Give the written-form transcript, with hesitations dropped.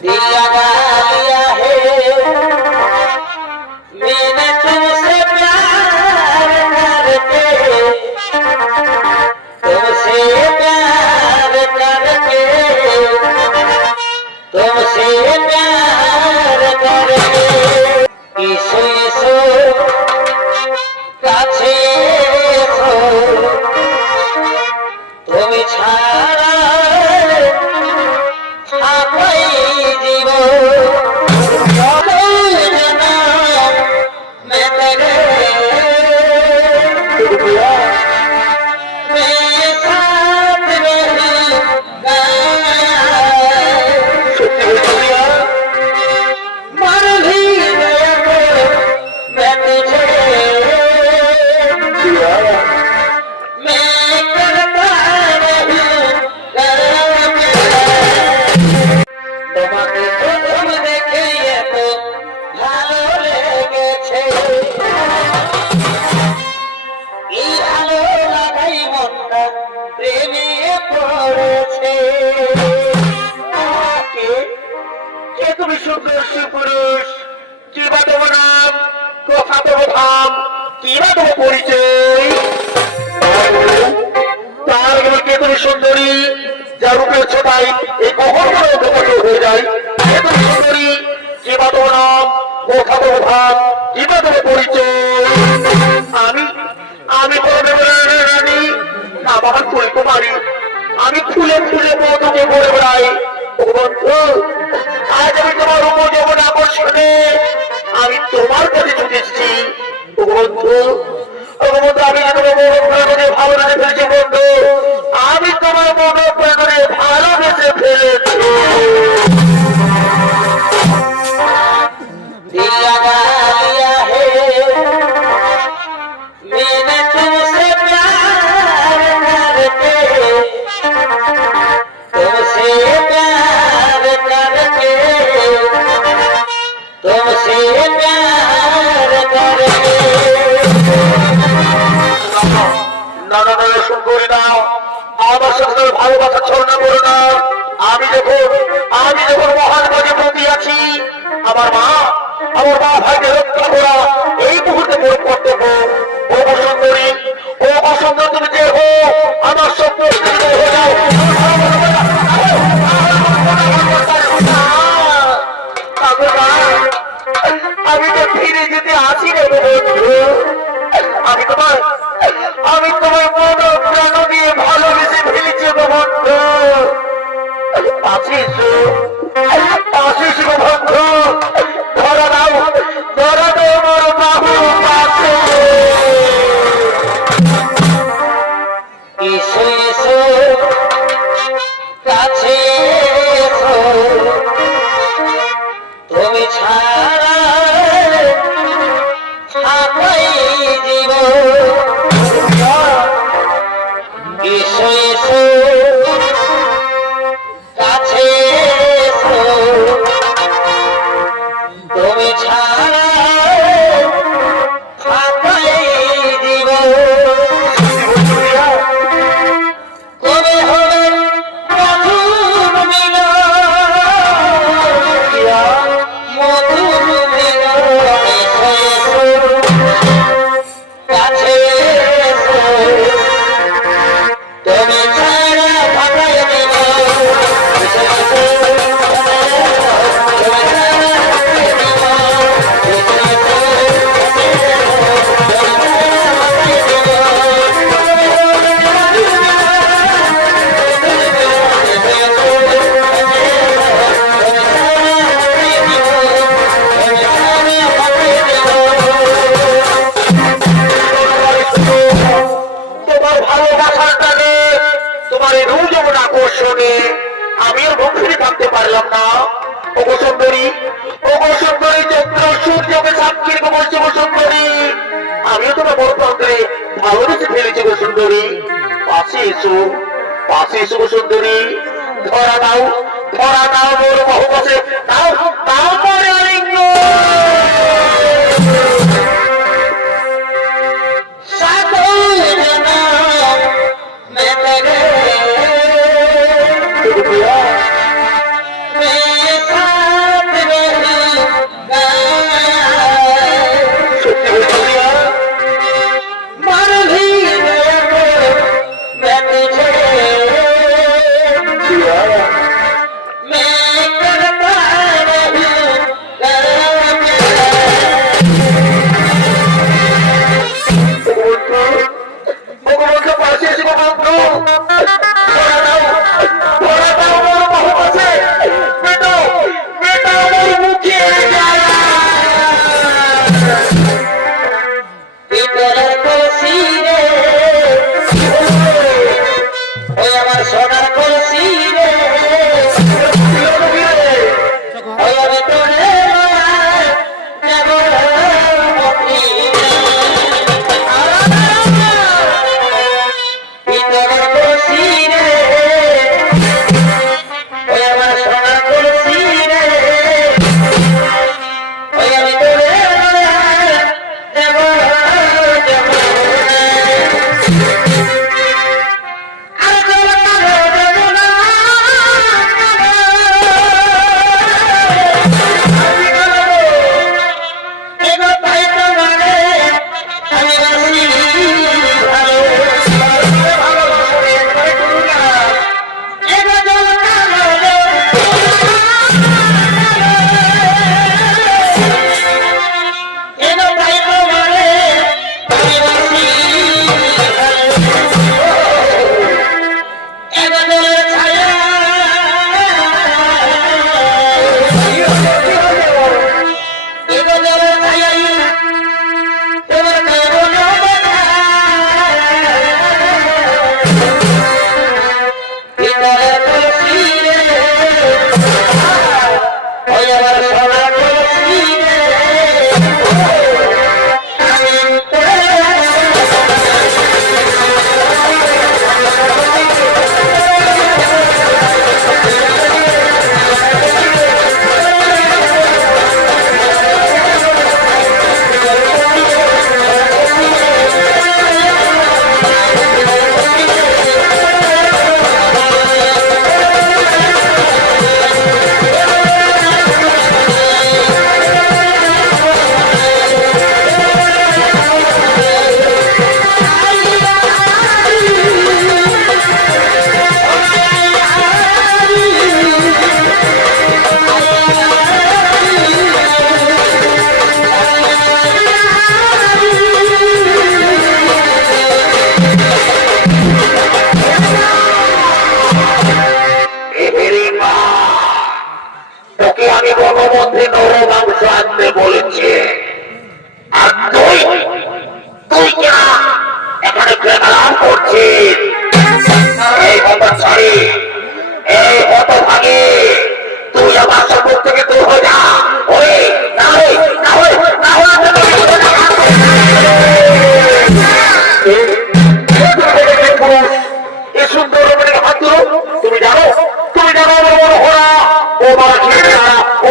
दिया लिया है मैंने तुमसे प्यार करके तुमसे प्यार करके तुमसे प्यार करके इसो इसो কাছে এসো তুমি ছাড়া ছাপাই জীবন मैं तेरे मेरे साथ रहूंगा मर भी गया तो मैं तुझे मैं करता रहूंगा তোমাকে প্রথম দেখে এত ভালো লেগেছে এই ভালো লাগাই মনটা প্রেমে পড়েছে কে তুমি সুন্দর সুপুরুষ কি বা তোমার নাম কথা তোমার ধাম কি বা তোমার পরিচয় তার কে তুমি সুন্দরী যার রূপের ছোটাই এই কখনো অন্ধকার হয়ে যায় কে তুমি সুন্দরী কি বা তোমার নাম কথা তোমার ধাম কি বা তোমার পরিচয় আমি আমি রানী না বাবা কুমারী আমি ফুলে ফুলে মধুকে ঘুরে বেড়াই ও বন্ধু আজ আমি তোমার উপজীবন আকর্ষণে আমি তোমার কাছে ছুটেছি ও বন্ধু আমি তোমার মনে ভালোবেসে ফেলেছি বন্ধু আমি তোমার মনে ভালোবেসে ফেলেছি दिया लिया है मैंने तुमसे प्यार करके तुमसे प्यार करके तुमसे प्यार करके না না না সুন্দরী নাও আমার সাথে ভালোবাসা ছলনা করো না আমি যখন মহান কাজে প্রতি আছি আমার মা ভাইকে রক্ষা করা এই মুহূর্তে মনে কর্তব্য ও সুন্দরী ও সুন্দর তুমি যে হো আমার স্বপ্ন হয়ে যাও আমি তো ফিরে যেতে আসি রে বন্ধু আমি তোমার মন প্রাণ দিয়ে ভালোবেসে ফেলেছি বন্ধু আসিস বন্ধু ধরা দাও মোর বাহু পাশে এসো এসো কাছে এসো তুমি ছাড়া ছাপাই জীবন এসো এসো কাছে এসো তুমি ছাড়া ছাপাই জীবন কবে হবে মধুর মিলন মধুর মিলন এসো এসো কাছে এসো তুমি ছাড়া ফাটাই দিব এসো এসো তুমি ছাড়া ফাটাই দিব এসো এসো তোমার ভালোবাসার টানে তোমার এই রূপজমন আকর্ষণে আমিও মুখ ফিরে থাকতে পারলাম না ওগো সুন্দরী চন্দ্র সূর্যকে সাক্ষী রেখে বলছি গো সুন্দরী আমিও তোমার বড় প্রান্তরে ভালোবেসে ফেলেছি গো সুন্দরী পাশে এসো গো সুন্দরী ধরা দাও মোর বহু বসে তাও পরে অলিঙ্গ मैं तेरे मैं আমি বনমধ্যে নরমাংস আনতে বলেছি। আর তুই তুই কেনা এখানে প্রেমালাপ করছিস? এই ব্রহ্মচারী, এই হতভাগী, তুই আমার সম্মুখ থেকে দূর হয়ে যা। ওরে না হলে না হলে না হলে এ সুন্দর হাত দিল। তুমি জানো আমার বড় হরা ও মারা ও